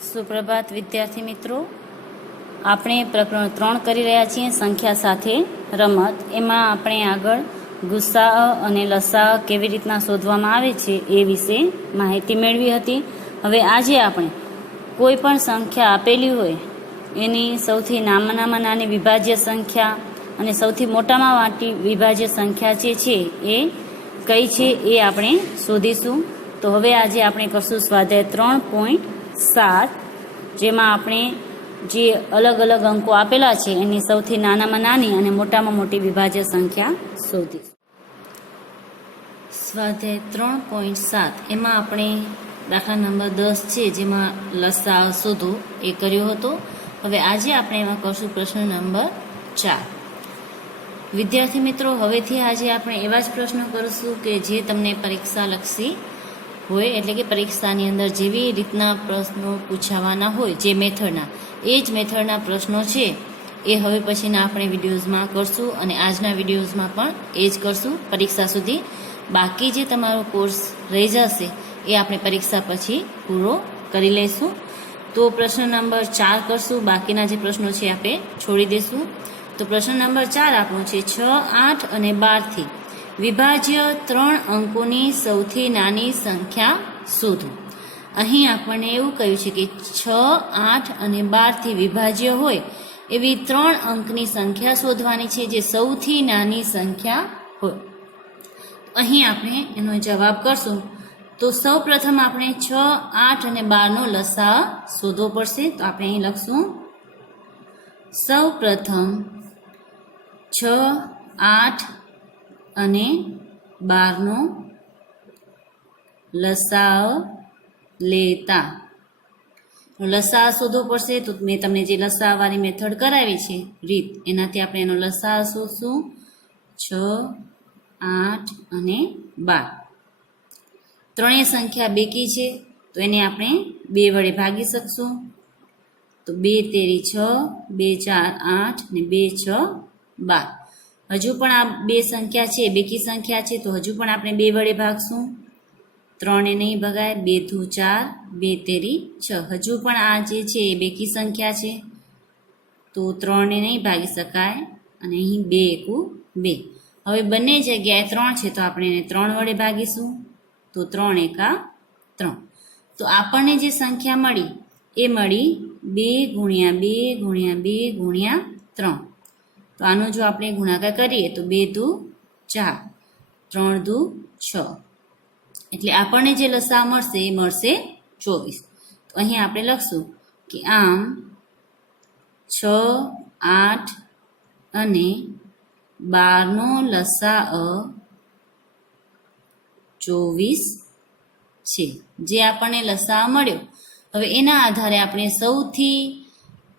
સુપ્રભાત વિદ્યાર્થી મિત્રો, આપણે પ્રકરણ 3 કરી રહ્યા છીએ સંખ્યા સાથે રમત. એમાં આપણે આગળ ગુસ્સા અને લસા કેવી રીતના શોધવામાં આવે છે એ વિશે માહિતી મેળવી હતી. હવે આજે આપણે કોઈ પણ સંખ્યા આપેલી હોય એની સૌથી નાનામાં નાની વિભાજ્ય સંખ્યા અને સૌથી મોટામાં મોટી વિભાજ્ય સંખ્યા જે છે એ કઈ છે એ આપણે શોધીશું. તો હવે આજે આપણે કરશું સ્વાધ્યાય 3.7, જેમાં આપણે જે અલગ અલગ અંકો આપેલા છે એની સૌથી નાનામાં નાની અને મોટામાં મોટી વિભાજ્ય સંખ્યા શોધીશું. સ્વાધ્યાય 3.7 એમાં આપણે દાખલા નંબર 10 છે જેમાં લસા શોધો એ કર્યો હતો. હવે આજે આપણે એમાં કરશું પ્રશ્ન નંબર 4. વિદ્યાર્થી મિત્રો, હવેથી આજે આપણે એવા જ પ્રશ્નો કરીશું કે જે તમને પરીક્ષાલક્ષી હોય, એટલે કે પરીક્ષાની અંદર જેવી રીતના પ્રશ્નો પૂછાવાના હોય જે મેથડના, એ જ મેથડના પ્રશ્નો છે એ હવે પછીના આપણે વિડીયોઝમાં કરશું અને આજના વિડીયોઝમાં પણ એ જ કરશું પરીક્ષા સુધી. બાકી જે તમારો કોર્સ રહી જશે એ આપણે પરીક્ષા પછી પૂરો કરી લઈશું. તો પ્રશ્ન નંબર 4 કરશું, બાકીના જે પ્રશ્નો છે આપણે છોડી દઈશું. તો પ્રશ્ન નંબર 4 આપણો છે 6, 8 અને 12 થી વિભાજ્ય 3 અંકોની સૌથી નાની સંખ્યા શોધો. અહીં આપણને એવું કહ્યું છે કે 6, 8 અને 12 થી વિભાજ્ય હોય એવી 3 અંકની સંખ્યા શોધવાની છે જે સૌથી નાની સંખ્યા હોય. અહીં આપણે એનો જવાબ કરશું. તો સૌ પ્રથમ આપણે 6, 8 અને 12નો લસા શોધવો પડશે. તો આપણે અહીં લખશું સૌ પ્રથમ 6, 8 અને 12નો લસા લેતા. લસા શોધવો પડશે. તો મેં તમને જે લસાવાળી મેથડ કરાવી છે રીત, એનાથી આપણે એનો લસા શોધશું. 6, 8 અને 12. ત્રણેય સંખ્યા બેકી છે તો એને આપણે 2 વડે ભાગી શકશું. તો 2 તેરી 6, 2 4 8 ને 2 6 12. હજુ પણ આ બે સંખ્યા છે, બેકી સંખ્યા છે, તો હજુ પણ આપણે 2 વડે ભાગશું. 3 એ નહીં ભગાય. 2 દુ 4, 2 તેરી 6. હજુ પણ આ જે છે એ બેકી સંખ્યા છે, તો 3 એ નહીં ભાગી શકાય અને અહીં 2 એકુ 2. હવે બંને જગ્યાએ 3 છે તો આપણે એને 3 વડે ભાગીશું. તો 3 એકા 3. તો આપણને જે સંખ્યા મળી એ મળી 2 ગુણ્યા 2 ગુણ્યા 2 ગુણ્યા 3. તો આનો જો આપણે ગુણાકાર કરીએ તો 2 દુ 4, 3 દુ 6, એટલે આપણને જે લસા મળશે એ મળશે 24. તો અહીં આપણે લખશું કે આમ 6, 8 અને 12નો લસા 24 છે, જે આપણને લસા મળ્યો. હવે એના આધારે આપણે સૌથી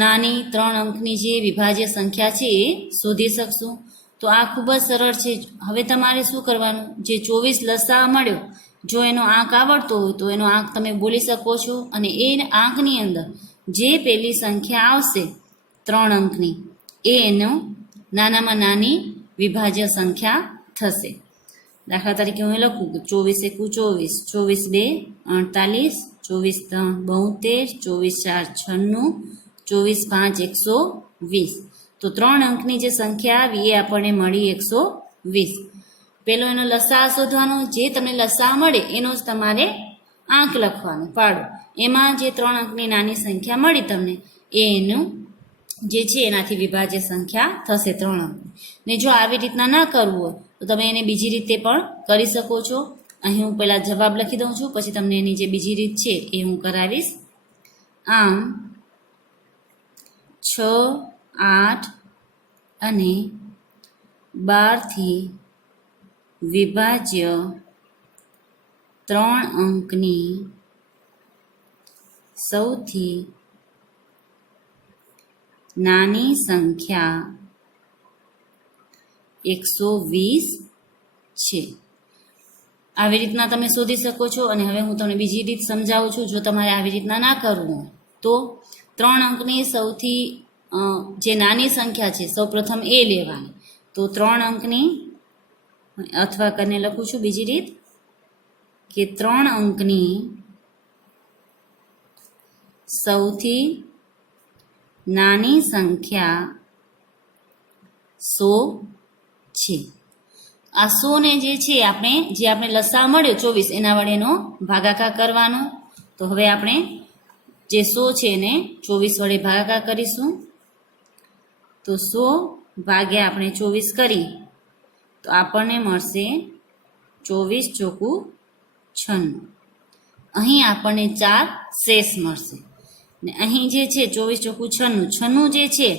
નાની 3 અંકની જે વિભાજ્ય સંખ્યા છે એ શોધી શકશું. તો આ ખૂબ જ સરળ છે. હવે તમારે શું કરવાનું, જે 24 લસા મળ્યો, જો એનો આંક આવડતો હોય તો એનો આંક તમે બોલી શકો છો અને એ આંકની અંદર જે પેલી સંખ્યા આવશે 3 અંકની એ એનો નાનામાં નાની વિભાજ્ય સંખ્યા થશે. દાખલા તરીકે હું લખું કે 24 એકુ 24, 24 2 48, 24 3 72, 24 4 96, 120. તો 3 અંકની જે સંખ્યા આવી એ આપણને મળી 120. પેલો એનો લસા શોધવાનો, જે તમને લસા મળે એનો જ તમારે આંક લખવાનો પાડો. એમાં જે 3 અંકની નાની સંખ્યા મળી તમને એ એનું જે છે એનાથી વિભાજ્ય સંખ્યા થશે 3 અંક. ને જો આવી રીતના ના કરવું હોય તો તમે એને બીજી રીતે પણ કરી શકો છો. અહીં હું પહેલાં જવાબ લખી દઉં છું, પછી તમને એની જે બીજી રીત છે એ હું કરાવીશ. આમ 6, 8 અને 12 થી વિભાજ્ય 3 અંકની સૌથી નાની સંખ્યા 120 છે. આવી રીતના તમે શોધી શકો છો. અને હવે હું તમને બીજી રીત સમજાવું છું. જો તમારે આવી રીતના ના કરવું હોય તો 3 અંકની સૌથી જે નાની સંખ્યા છે સૌપ્રથમ એ લેવાની. તો 3 અંકની, અથવા કરીને લખું છું બીજી રીત કે 3 અંકની સૌથી નાની સંખ્યા 100 છે. આ 100 ને જે છે આપણે લસા મળ્યો 24 એના વડે એનો ભાગાકાર કરવાનો. તો હવે આપણે જે 100 છે એને 24 વડે ભાગાકાર કરીશું. તો 100 ભાગ્યા આપણે 24 કરી તો આપણને મળશે 24 ચોકું 96. અહીં આપણને 4 શેષ મળશે ને અહીં જે છે 24 ચોકું 96 જે છે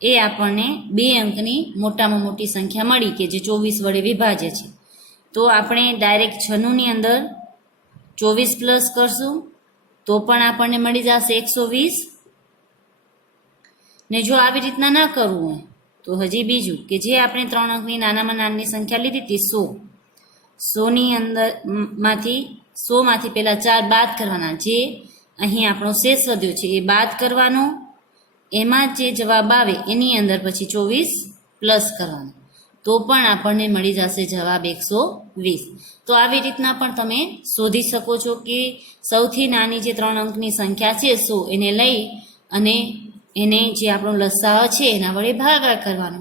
એ આપણને 2 અંકની મોટામાં મોટી સંખ્યા મળી કે જે 24 વડે વિભાજ્ય છે. તો આપણે ડાયરેક્ટ 96ની અંદર 24 પ્લસ કરશું તો પણ આપણને મળી જશે 120. ને જો આવી રીતના ના કરવું હોય તો હજી બીજું કે જે આપણે 3 અંકની નાનામાં નાની સંખ્યા લીધી હતી 100ની અંદર માંથી 100માંથી પહેલા 4 બાદ કરવાના. જે અહીં આપણો શેષ વધ્યો છે એ બાદ કરવાનો. એમાં જે જવાબ આવે એની અંદર પછી 24 પ્લસ કરવાનો તો પણ આપણને મળી જશે જવાબ 120. તો આવી રીતના પણ તમે શોધી શકો છો કે સૌથી નાની જે 3 અંકની સંખ્યા છે 100 એને લઈ અને એને જે આપણો લસાઅ છે એના વડે ભાગાકાર કરવાનો.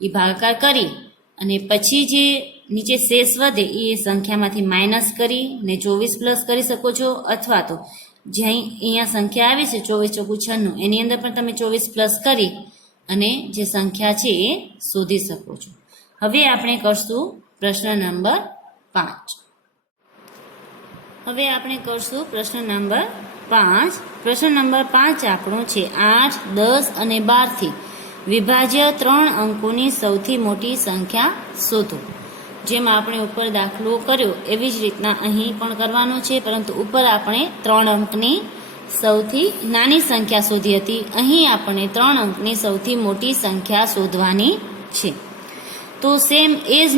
એ ભાગાકાર કરી અને પછી જે નીચે શેષ વધે એ સંખ્યામાંથી માઇનસ કરી ને 24 પ્લસ કરી શકો છો. અથવા તો જે અહીંયા સંખ્યા આવી છે 24 ચોકું 96 એની અંદર પણ તમે 24 પ્લસ કરી અને જે સંખ્યા છે એ શોધી શકો છો. હવે આપણે કરશું પ્રશ્ન નંબર 5. હવે આપણે કરશું પ્રશ્ન નંબર 5. પ્રશ્ન નંબર 5 આપણો છે 8, 10 અને 12 થી વિભાજ્ય 3 અંકોની સૌથી મોટી સંખ્યા શોધો. જેમ આપણે ઉપર દાખલો કર્યો એવી જ રીતના અહીં પણ કરવાનો છે, પરંતુ ઉપર આપણે 3 અંકની સૌથી નાની સંખ્યા શોધી હતી. અહીં આપણે 3 અંકની સૌથી મોટી સંખ્યા શોધવાની છે. તો સેમ એ જ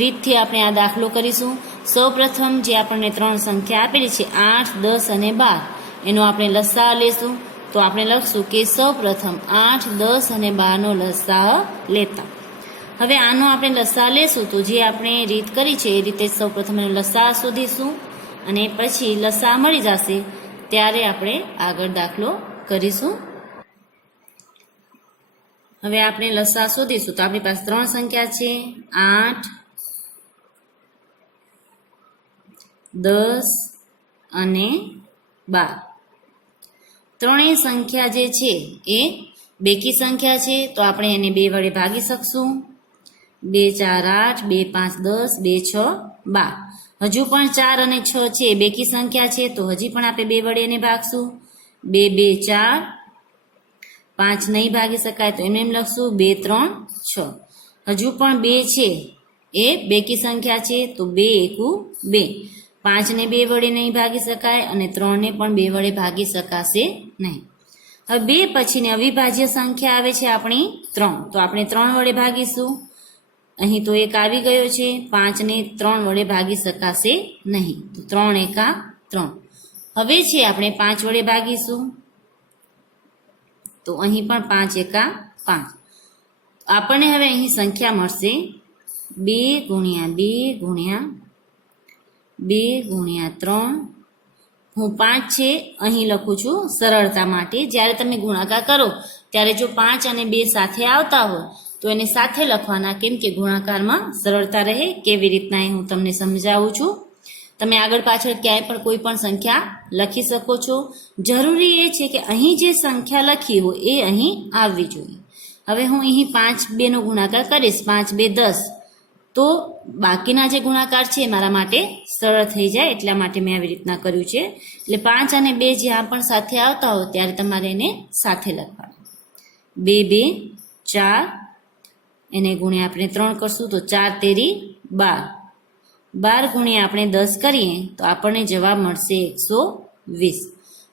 રીતથી આપણે આ દાખલો કરીશું. સૌપ્રથમ જે આપણને 3 સંખ્યા આપેલી છે 8, 10 અને 12 એનો આપણે લસાઅ લેશું. તો આપણે લખશું કે સૌપ્રથમ 8, 10 અને 12 નો લસાઅ લેતા. હવે આનો આપણે લસાઅ લેશું તો જે આપણે રીત કરી છે એ રીતે સૌપ્રથમ એનો લસાઅ શોધીશું અને પછી લસાઅ મળી જશે ત્યારે આપણે આગળ દાખલો કરીશું. હવે આપણે લસાઅ શોધીશું તો આપણી પાસે 3 સંખ્યા છે 8, 10 અને 12. ત્રણેય સંખ્યા જે છે એ બેકી સંખ્યા છે તો આપણે એને 2 વડે ભાગી શકશું. 2 4 8, 2 5 10, 2 6 12. હજુ પણ 4 અને 6 છે બેકી સંખ્યા છે તો હજી પણ આપણે 2 વડે એને ભાગશું. 2 2 4, 5 નહીં ભાગી શકાય તો એમ લખશું 2 3 6. હજુ પણ 2 છે એ બેકી સંખ્યા છે તો 2 એકુ 2. 5 ને 2 વડે નહીં ભાગી શકાય અને 3 ને પણ 2 વડે ભાગી શકાશે નહીં. હવે 2 પછીની અવિભાજ્ય સંખ્યા આવે છે આપણી 3 તો આપણે 3 વડે ભાગીશું. અહીં તો 1 આવી ગયો છે. 5 ને 3 વડે ભાગી શકાશે નહીં તો 3 એકા 3. હવે છે આપણે 5 વડે ભાગીશું તો અહીં પણ 5 એકા 5. આપણને હવે અહીં સંખ્યા મળશે 2 ગુણ્યા 2 ગુણ્યા 2 ગુણ્યા 3. હું 5 છે અહીં લખું છું સરળતા માટે. જ્યારે તમે ગુણાકાર કરો ત્યારે જો 5 અને 2 સાથે આવતા હોય તો એને સાથે લખવાના, કેમ કે ગુણાકારમાં સરળતા રહે. કેવી રીતના એ હું તમને સમજાવું છું. તમે આગળ પાછળ ક્યાંય પણ કોઈ પણ સંખ્યા લખી શકો છો. જરૂરી એ છે કે અહીં જે સંખ્યા લખી હોય એ અહીં આવવી જોઈએ. હવે હું અહીં 5 2 નો ગુણાકાર કરીશ. 5 2 10 તો બાકીના જે ગુણાકાર છે મારા માટે સરળ થઈ જાય એટલા માટે મેં આવી રીતના કર્યું છે. એટલે 5 અને 2 જ્યાં પણ સાથે આવતા હોય ત્યારે તમારે એને સાથે લખવાના. 2 2 4 એને ગુણ્યા આપણે 3 કરશું તો 4 તેરી 12. 12 ગુણ્યા આપણે 10 કરીએ તો આપણને જવાબ મળશે 120.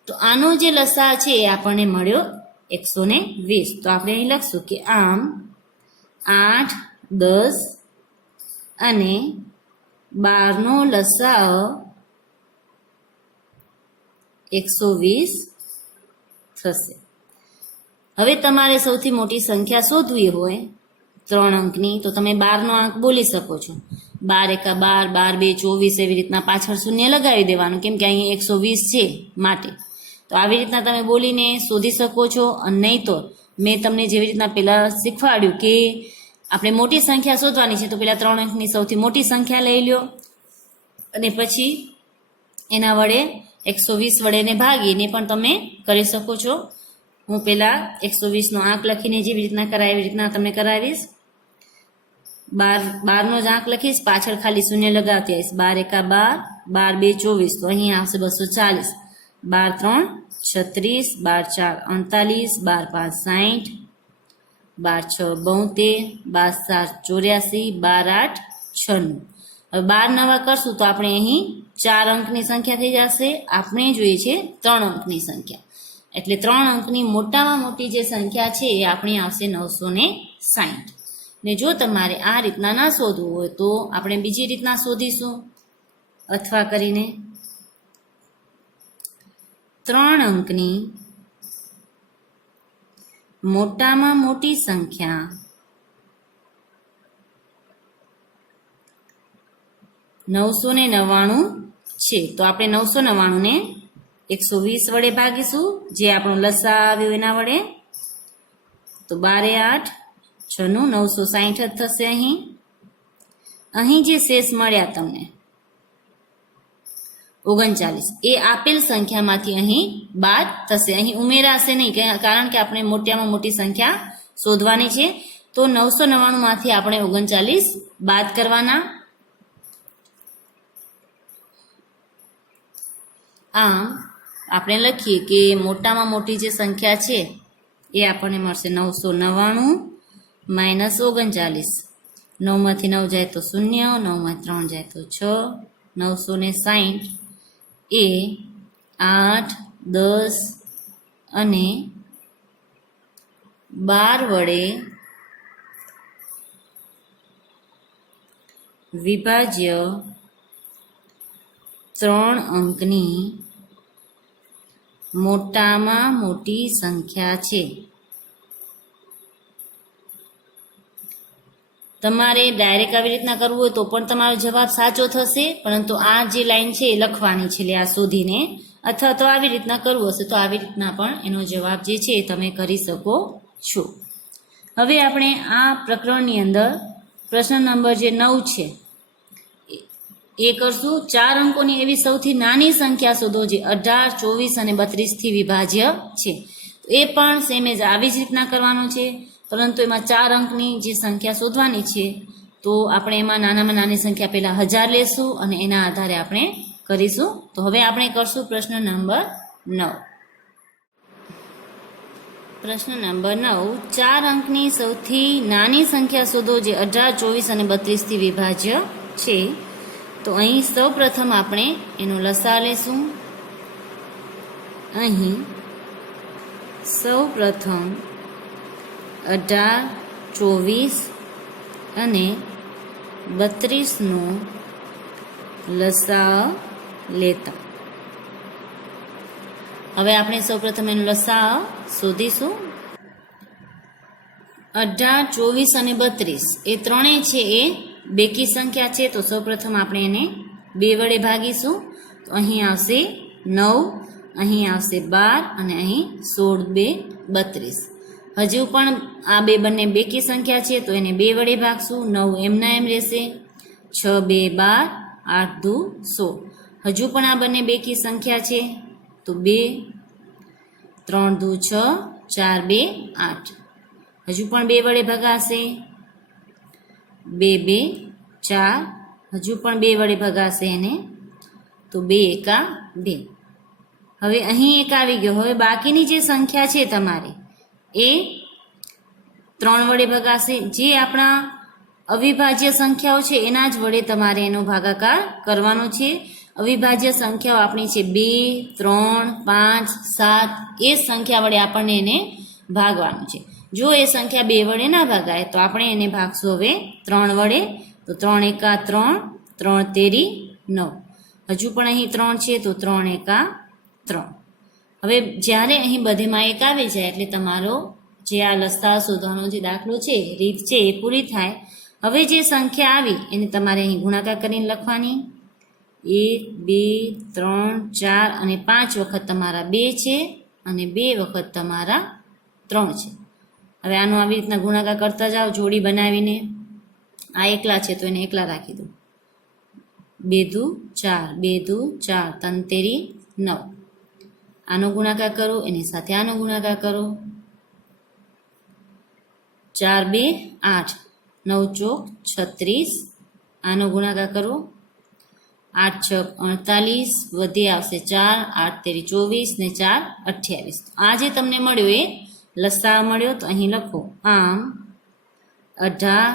તો આનો જે લસાઅ છે એ આપણને મળ્યો 120. તો આપણે અહીં લખશું કે આમ 8, 10 અને 12 નો લસાઅ 120 થશે. હવે તમારે સૌથી મોટી સંખ્યા શોધવી હોય 3 અંકની તો તમે 12 નો અંક બોલી શકો છો. 12 એકા 12, 12 2 24 એવી રીતના પાછળ શૂન્ય લગાવી દેવાનું, કેમ કે અહીં 120 છે માટે. તો આવી રીતના તમે બોલીને શોધી શકો છો. અને નહીં તો મેં તમને જેવી રીતના પહેલાં શીખવાડ્યું કે આપણે મોટી સંખ્યા શોધવાની છે, તો પહેલાં 3 અંકની સૌથી મોટી સંખ્યા લઈ લો અને પછી એના વડે 120 વડે એને ભાગીને પણ તમે કરી શકો છો. હું પહેલાં 120નો આંક લખીને જેવી રીતના કરાય એવી રીતના તમને કરાવીશ. 12નો જ આંક લખીશ, પાછળ ખાલી શૂન્ય લગાવતી આવીશ. 12 એકા 12, 12 2 24, તો અહીં આવશે 240. 12 3 36, 12 4 48, 12 5 60, 12 6 72, 12 7 84, 12 8 96. હવે 12 નવા કરશું તો આપણે અહીં 4 અંકની સંખ્યા થઈ જશે. આપણે જોઈએ છે 3 અંકની સંખ્યા, એટલે 3 અંકની મોટામાં મોટી જે સંખ્યા છે એ આપણી આવશે 960. ને જો તમારે આ રીતના ના શોધવું હોય તો આપણે બીજી રીતના શોધીશું, અથવા કરીને 3 અંકની મોટામાં મોટી સંખ્યા 999 છે. તો આપણે 999 ને 120 વડે ભાગીશું, જે આપણો લસા આવ્યો એના વડે. તો 12 8 96, 960 જ થશે. અહીં જે શેષ મળ્યા તમને 39, એ આપેલ સંખ્યામાંથી અહીં બાદ થશે, અહીં ઉમેરાશે નહીં, કારણ કે આપણે મોટામાં મોટી સંખ્યા શોધવાની છે. તો 999 માંથી આપણે 39 બાદ કરવાના. આમ આપણે લખીએ કે મોટામાં મોટી જે સંખ્યા છે એ આપણને મળશે 999 માઇનસ 39. 9 માંથી 9 જાય તો 0, 9 માંથી 3 જાય તો 6, 960 એ 8, 10 અને 12 વડે વિભાજ્ય 3 અંકની મોટામાં મોટી સંખ્યા છે. તમારે ડાયરેક્ટ આવી રીતના કરવું હોય તો પણ તમારો જવાબ સાચો થશે, પરંતુ આ જે લાઈન છે એ લખવાની છે આ શોધીને, અથવા તો આવી રીતના કરવું હશે તો આવી રીતના પણ એનો જવાબ જે છે એ તમે કરી શકો છો. હવે આપણે આ પ્રકરણની અંદર પ્રશ્ન નંબર જે 9 છે એ કરશું. 4 અંકોની એવી સૌથી નાની સંખ્યા શોધો જે 18, 24 અને 32 થી વિભાજ્ય છે. એ પણ સેમ એજ આવી જ રીતના કરવાનું છે, પરંતુ એમાં 4 અંકની જે સંખ્યા શોધવાની છે. તો આપણે એમાં નાનામાં નાની સંખ્યા પહેલા 1000 લેશું અને એના આધારે આપણે કરીશું. તો હવે આપણે કરશું પ્રશ્ન નંબર 9. પ્રશ્ન નંબર 9, 4 અંકની સૌથી નાની સંખ્યા શોધો જે 18, 24 અને 32 થી વિભાજ્ય છે. તો અહીં સૌ પ્રથમ આપણે એનો લસા લેશું. અહીં સૌ પ્રથમ 18, 24 અને 32નો લસા લેતા. હવે આપણે સૌ પ્રથમ એનો લસા શોધીશું. 18, 24 અને 32 એ ત્રણેય છે એ બેકી સંખ્યા છે. તો સૌ પ્રથમ આપણે એને 2 વડે ભાગીશું. તો અહીં આવશે 9, અહીં આવશે 12 અને અહીં 16 2 32. હજુ પણ આ બંને બેકી સંખ્યા છે તો એને 2 વડે ભાગશું. 9 એમના એમ રહેશે. 6 2 12, 8 2 16. હજુ પણ આ બંને બેકી સંખ્યા છે તો 2, 3 2 6, 4 2 8. હજુ પણ 2 વડે ભગાશે. 2 2 4, હજુ પણ 2 વડે ભગાશે એને, તો 2 એકા 2. હવે અહીં એક આવી ગયો. હવે બાકીની જે સંખ્યા છે તમારી એ 3 વડે ભગાશે. જે આપણા અવિભાજ્ય સંખ્યાઓ છે એના જ વડે તમારે એનો ભાગાકાર કરવાનો છે. અવિભાજ્ય સંખ્યાઓ આપણી છે 2, 3, 5, 7. એ સંખ્યા વડે આપણને એને ભાગવાનું છે. જો એ સંખ્યા 2 વડે ના ભાગાય તો આપણે એને ભાગશું હવે 3 વડે. તો 3 એકા 3, 3 તેરી 9. હજુ પણ અહીં 3 છે તો 3 એકા 3. હવે જ્યારે અહીં બધેમાં 1 આવી જાય એટલે તમારો જે આ લસા શોધવાનો જે દાખલો છે, રીત છે, એ પૂરી થાય. હવે જે સંખ્યા આવી એને તમારે અહીં ગુણાકાર કરીને લખવાની. 1 2 3 4 અને 5 વખત તમારા 2 છે અને 2 વખત તમારા 3 છે. હવે આનો આવી રીતના ગુણાકાર કરતા જાઓ જોડી બનાવીને. આ એકલા છે તો એને એકલા રાખી દો. 2 દુ 4, 2 દુ 4, 3 તેરી 9. આનો ગુણાકાર કરો, એની સાથે આનો ગુણાકાર કરો. 4 2 8, 9 ચોક 36. આનો ગુણાકાર કરો. 8 છક 48, વધી આવશે 4, 8 તેરી 24 ને 4 28. આ જે તમને મળ્યો એ લસા મળ્યો તો અહીં લખો. આમ 18,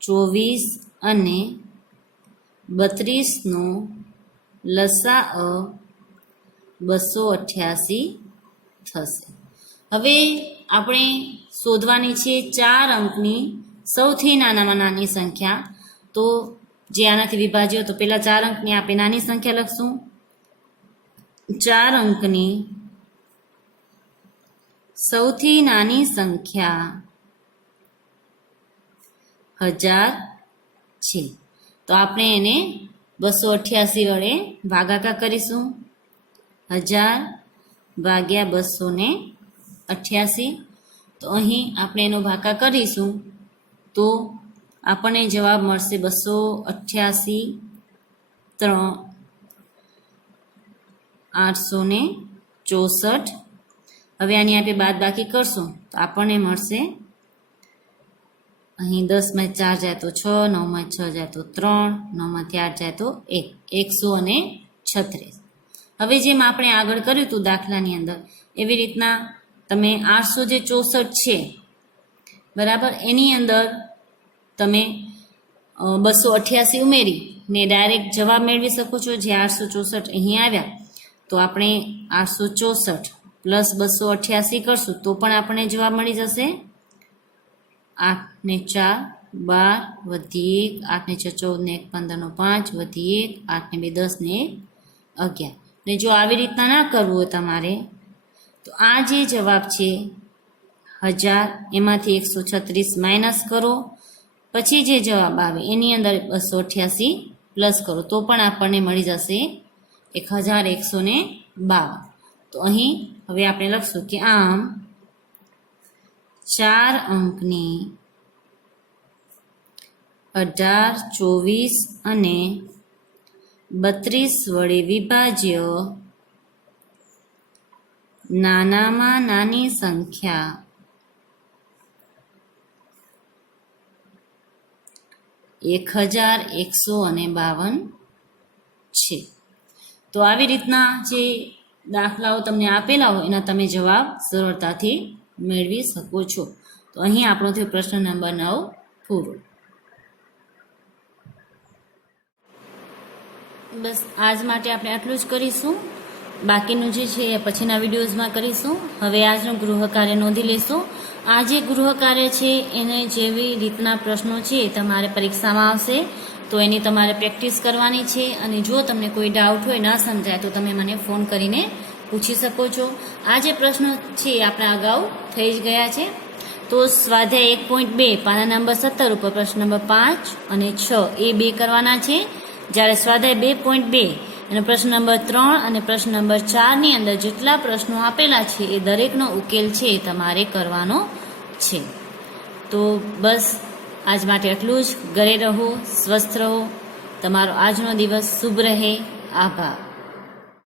24 અને 32 નો લસા 288 થશે. હવે આપણે શોધવાની છે 4 અંકની સૌથી નાનામાં નાની સંખ્યા. તો જે આનાથી વિભાજ્ય તો પેલા 4 અંકની આપણે નાની સંખ્યા લખશું. 4 અંકની સૌથી નાની સંખ્યા 1000 છે. તો આપણે એને 288 વડે ભાગાકાર કરીશું. 1000 ભાગ્યા 288. તો અહીં આપણે એનો ભાગાકાર કરીશું તો આપણને જવાબ મળશે 288 3 864. હવે આની આપણે બાદબાકી કરશું તો આપણને મળશે અહીં 10 માં 4 જાય તો 6, 9 માં 6 જાય તો 3, 9 માંથી 8 જાય તો 1, 136. હવે જેમ આપણે આગળ કર્યું હતું દાખલાની અંદર એવી રીતના તમે 864 છે બરાબર, એની અંદર તમે 288 ઉમેરી ને ડાયરેક્ટ જવાબ મેળવી શકો છો. જે 864 અહીં આવ્યા તો આપણે 864 પ્લસ 288 કરશું તો પણ આપણને જવાબ મળી જશે. 8 ને 4 12, વધી 1, 8 ને 6 14 ને 1 15 નો 5, વધી 1, 8 ને 2 10 ને 11. ને જો આવી રીતના ના કરવું હોય તમારે તો આ જે જવાબ છે 1000 એમાંથી 136 માઇનસ કરો, પછી જે જવાબ આવે એની અંદર 288 પ્લસ કરો તો પણ આપણને મળી જશે 1152. તો અહીં હવે આપણે લખશું કે આમ 4 અંકની 18, 24 અને 32 વડે વિભાજ્ય નાનામાં નાની સંખ્યા 1152 છે. તો આવી રીતના જે દાખલાઓ તમને આપેલા હોય એના તમે જવાબ સરળતાથી મેળવી શકો છો. તો અહીં આપણો થયો પ્રશ્ન નંબર 9 પૂરો. બસ આજ માટે આપણે આટલું જ કરીશું. બાકીનું જે છે એ પછીના વિડીયોઝમાં કરીશું. હવે આજનું ગૃહ કાર્ય નોંધી લેશું. આ જે ગૃહ કાર્ય છે એને જેવી રીતના પ્રશ્નો છે તમારે પરીક્ષામાં આવશે તો એની તમારે પ્રેક્ટિસ કરવાની છે. અને જો તમને કોઈ ડાઉટ હોય, ના સમજાય તો તમે મને ફોન કરીને પૂછી શકો છો. આ જે પ્રશ્નો છે એ આપણા અગાઉ થઈ જ ગયા છે. તો સ્વાધ્યાય 1.2 પાના નંબર 17 ઉપર પ્રશ્ન નંબર 5 અને 6 એ 2 કરવાના છે. જ્યારે સ્વાધ્યાય 2.2 અને પ્રશ્ન નંબર 3 અને પ્રશ્ન નંબર 4 ની અંદર જેટલા પ્રશ્નો આપેલા છે એ દરેકનો ઉકેલ છે એ તમારે કરવાનો છે. તો બસ આજ માટે એટલું જ. ઘરે રહો, સ્વસ્થ રહો. તમારો આજનો દિવસ શુભ રહે. આભાર.